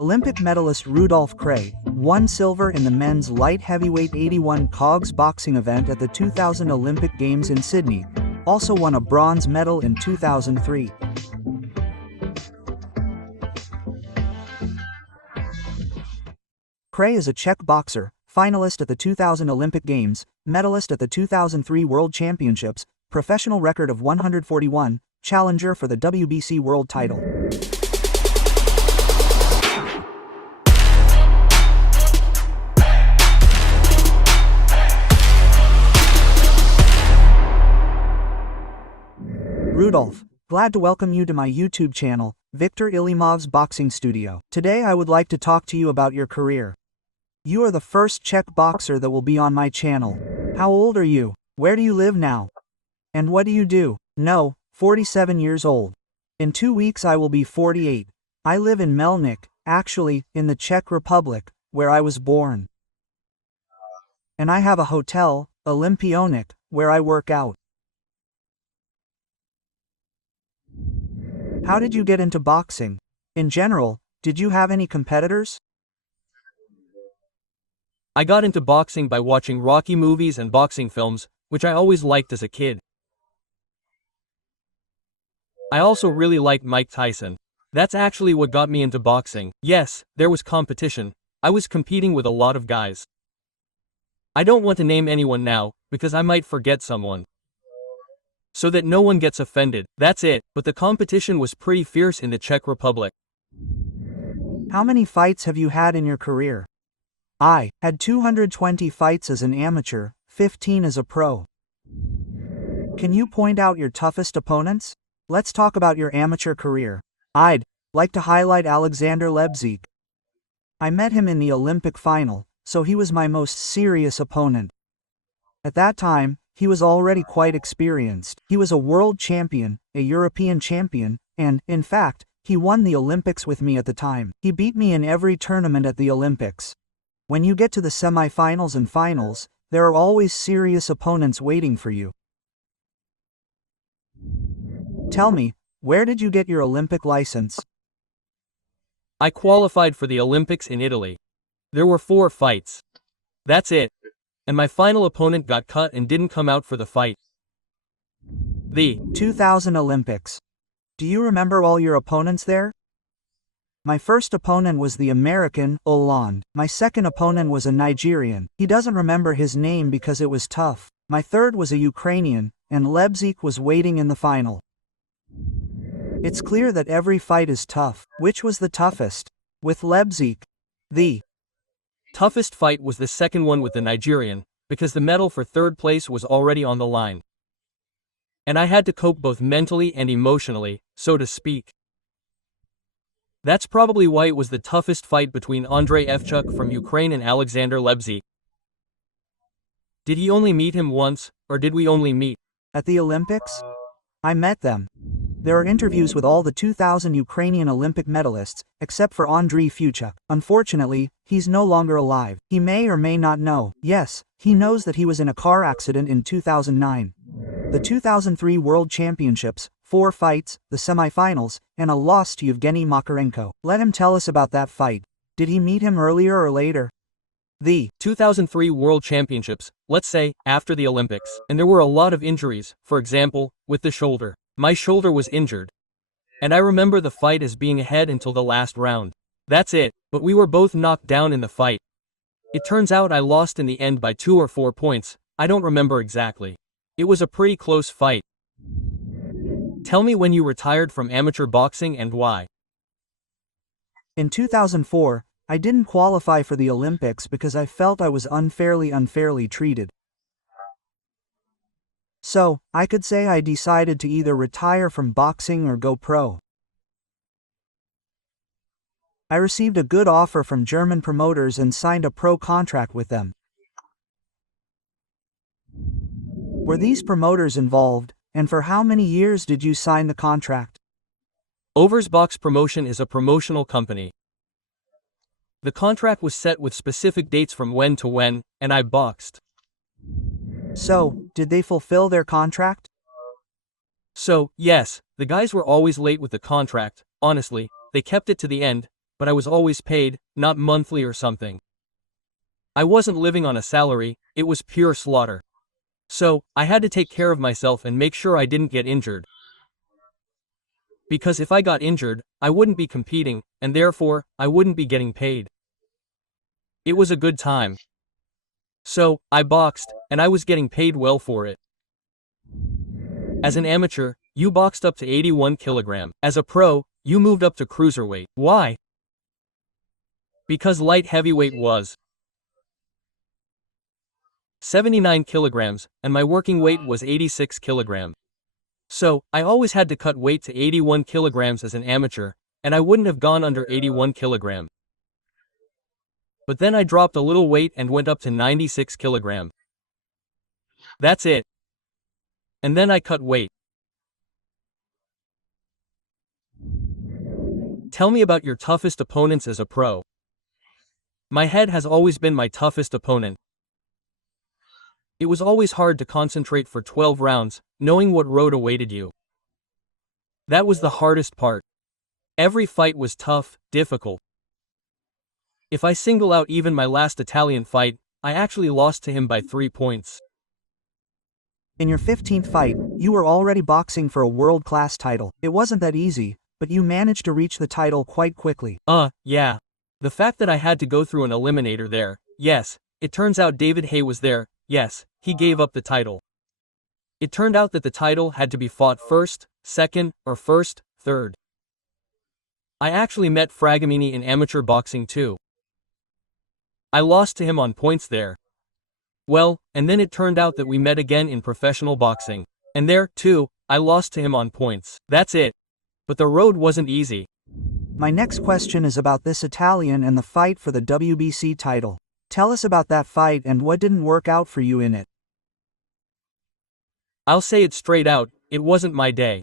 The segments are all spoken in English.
Olympic medalist Rudolf Kraj won silver in the men's light heavyweight 81 kgs boxing event at the 2000 Olympic Games in Sydney, also won a bronze medal in 2003. Kraj is a Czech boxer, finalist at the 2000 Olympic Games, medalist at the 2003 World Championships, professional record of 141, challenger for the WBC world title. Rudolf, glad to welcome you to my YouTube channel, Viktor Yalimov's Boxing Studio. Today I would like to talk to you about your career. You are the first Czech boxer that will be on my channel. How old are you? Where do you live now? And what do you do? No, 47 years old. In 2 weeks I will be 48. I live in Melnik, actually, in the Czech Republic, where I was born. And I have a hotel, Olympionik, where I work out. How did you get into boxing? In general, did you have any competitors? I got into boxing by watching Rocky movies and boxing films, which I always liked as a kid. I also really liked Mike Tyson. That's actually what got me into boxing. Yes, there was competition. I was competing with a lot of guys. I don't want to name anyone now, because I might forget someone. So that no one gets offended, that's it, but the competition was pretty fierce in the Czech Republic. How many fights have you had in your career? I had 220 fights as an amateur, 15 as a pro. Can you point out your toughest opponents? Let's talk about your amateur career. I'd like to highlight Oleksandr Usyk. I met him in the Olympic final, so he was my most serious opponent. At that time, he was already quite experienced. He was a world champion, a European champion, and, in fact, he won the Olympics with me at the time. He beat me in every tournament at the Olympics. When you get to the semi-finals and finals, there are always serious opponents waiting for you. Tell me, where did you get your Olympic license? I qualified for the Olympics in Italy. There were 4 fights. That's it. And my final opponent got cut and didn't come out for the fight. The 2000 Olympics. Do you remember all your opponents there? My first opponent was the American, Oleksandr. My second opponent was a Nigerian. He doesn't remember his name because it was tough. My third was a Ukrainian, and Usyk was waiting in the final. It's clear that every fight is tough. Which was the toughest? With Usyk. The toughest fight was the second one with the Nigerian, because the medal for 3rd place was already on the line. And I had to cope both mentally and emotionally, so to speak. That's probably why it was the toughest fight between Andrei Evchuk from Ukraine and Oleksandr Usyk. Did he only meet him once, or did we only meet at the Olympics? I met them. There are interviews with all the 2000 Ukrainian Olympic medalists, except for Andrei Evchuk. Unfortunately, he's no longer alive. He may or may not know. Yes, he knows that he was in a car accident in 2009. The 2003 World Championships, 4 fights, the semi-finals, and a loss to Yevgeny Makarenko. Let him tell us about that fight. Did he meet him earlier or later? The 2003 World Championships, let's say, after the Olympics. And there were a lot of injuries, for example, with the shoulder. My shoulder was injured. And I remember the fight as being ahead until the last round. That's it, but we were both knocked down in the fight. It turns out I lost in the end by 2 or 4 points, I don't remember exactly. It was a pretty close fight. Tell me when you retired from amateur boxing and why. In 2004, I didn't qualify for the Olympics because I felt I was unfairly treated. So, I could say I decided to either retire from boxing or go pro. I received a good offer from German promoters and signed a pro contract with them. Were these promoters involved, and for how many years did you sign the contract? Oversbox Promotion is a promotional company. The contract was set with specific dates from when to when, and I boxed. So, did they fulfill their contract? So, yes, the guys were always late with the contract, honestly, they kept it to the end, but I was always paid, not monthly or something. I wasn't living on a salary, it was pure slaughter. So, I had to take care of myself and make sure I didn't get injured. Because if I got injured, I wouldn't be competing, and therefore, I wouldn't be getting paid. It was a good time. So, I boxed, and I was getting paid well for it. As an amateur, you boxed up to 81 kg. As a pro, you moved up to cruiserweight. Why? Because light heavyweight was 79 kg, and my working weight was 86 kg. So, I always had to cut weight to 81 kg as an amateur, and I wouldn't have gone under 81 kg. But then I dropped a little weight and went up to 96 kg. That's it. And then I cut weight. Tell me about your toughest opponents as a pro. My head has always been my toughest opponent. It was always hard to concentrate for 12 rounds, knowing what road awaited you. That was the hardest part. Every fight was tough, difficult. If I single out even my last Italian fight, I actually lost to him by 3 points. In your 15th fight, you were already boxing for a world-class title. It wasn't that easy, but you managed to reach the title quite quickly. Yeah. The fact that I had to go through an eliminator there, yes. It turns out David Haye was there, yes, he gave up the title. It turned out that the title had to be fought first, second, or first, third. I actually met Fragomeni in amateur boxing too. I lost to him on points there. Well, and then it turned out that we met again in professional boxing. And there, too, I lost to him on points. That's it. But the road wasn't easy. My next question is about this Italian and the fight for the WBC title. Tell us about that fight and what didn't work out for you in it. I'll say it straight out, it wasn't my day.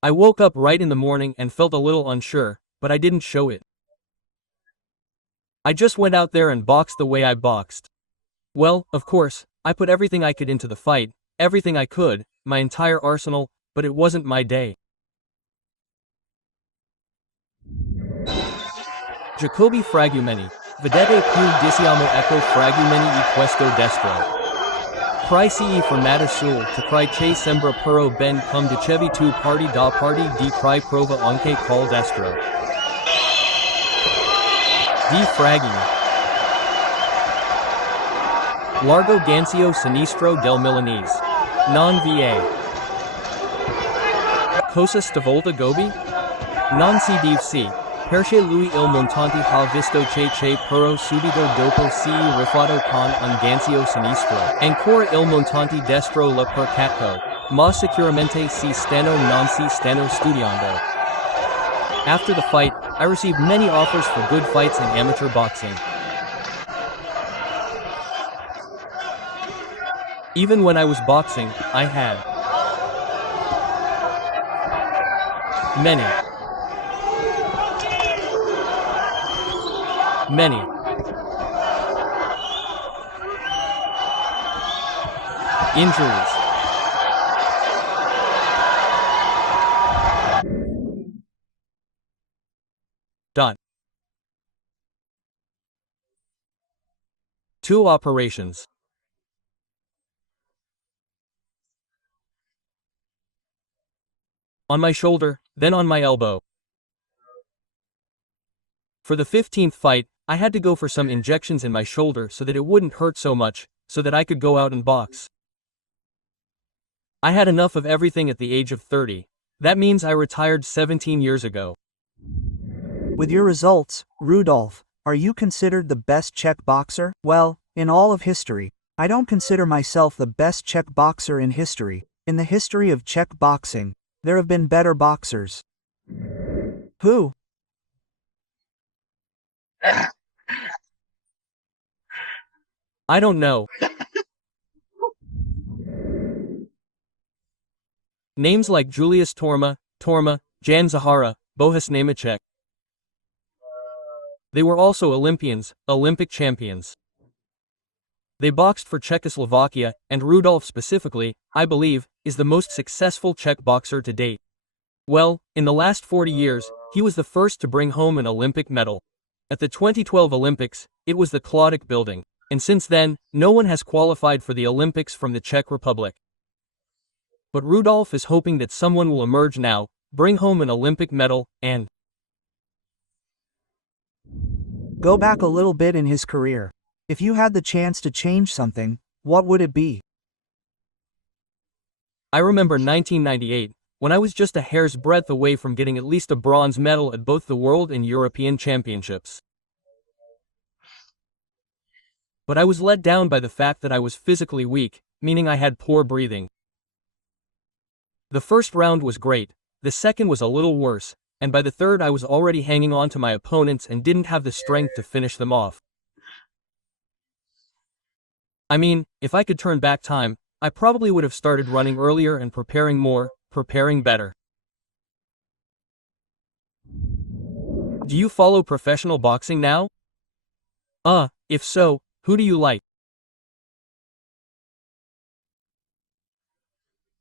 I woke up right in the morning and felt a little unsure, but I didn't show it. I just went out there and boxed the way I boxed. Well, of course, I put everything I could into the fight, everything I could, my entire arsenal, but it wasn't my day. Jacoby Fragomeni, vedete più diciamo ecco Fragomeni e questo destro. Cry ce fermata sul che cry che sembra però ben come dicevi tu parti di cry prova anche col destro. Di Fragomeni. Largo gancio sinistro del Milanese. Non va. Cosa stavolta Gobi? Non si divsi. Perché lui il montante ha visto che però subito dopo si rifatto con un gancio sinistro. Ancora il montante destro la percatto, ma sicuramente si stanno studiando. After the fight, I received many offers for good fights in amateur boxing. Even when I was boxing, I had many injuries. Dot. 2 operations. On my shoulder, then on my elbow. For the 15th fight, I had to go for some injections in my shoulder so that it wouldn't hurt so much, so that I could go out and box. I had enough of everything at the age of 30. That means I retired 17 years ago. With your results, Rudolf, are you considered the best Czech boxer? Well, in all of history, I don't consider myself the best Czech boxer in history. In the history of Czech boxing, there have been better boxers. Who? I don't know. Names like Julius Torma, Jan Zahara, Bohus Nemeček. They were also Olympians, Olympic champions. They boxed for Czechoslovakia, and Rudolf specifically, I believe, is the most successful Czech boxer to date. Well, in the last 40 years, He was the first to bring home an Olympic medal. At the 2012 Olympics, it was the Klodek building, and since then, no one has qualified for the Olympics from the Czech Republic. But Rudolf is hoping that someone will emerge now, bring home an Olympic medal, and Go back a little bit in his career. If you had the chance to change something, what would it be? I remember 1998, when I was just a hair's breadth away from getting at least a bronze medal at both the World and European Championships. But I was let down by the fact that I was physically weak, meaning I had poor breathing. The first round was great, the second was a little worse, and by the third I was already hanging on to my opponents and didn't have the strength to finish them off. I mean, if I could turn back time, I probably would have started running earlier and preparing more, preparing better. Do you follow professional boxing now? If so, who do you like?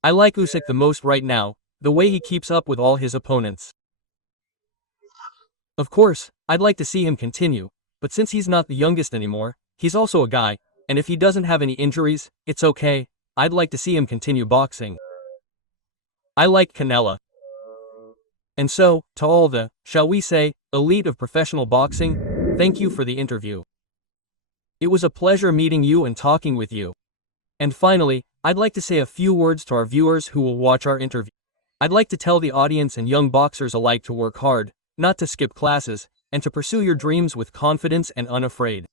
I like Usyk the most right now, the way he keeps up with all his opponents. Of course, I'd like to see him continue, but since he's not the youngest anymore, he's also a guy, and if he doesn't have any injuries, it's okay. I'd like to see him continue boxing. I like Canelo. And so, to all the, shall we say, elite of professional boxing, thank you for the interview. It was a pleasure meeting you and talking with you. And finally, I'd like to say a few words to our viewers who will watch our interview. I'd like to tell the audience and young boxers alike to work hard, not to skip classes, and to pursue your dreams with confidence and unafraid.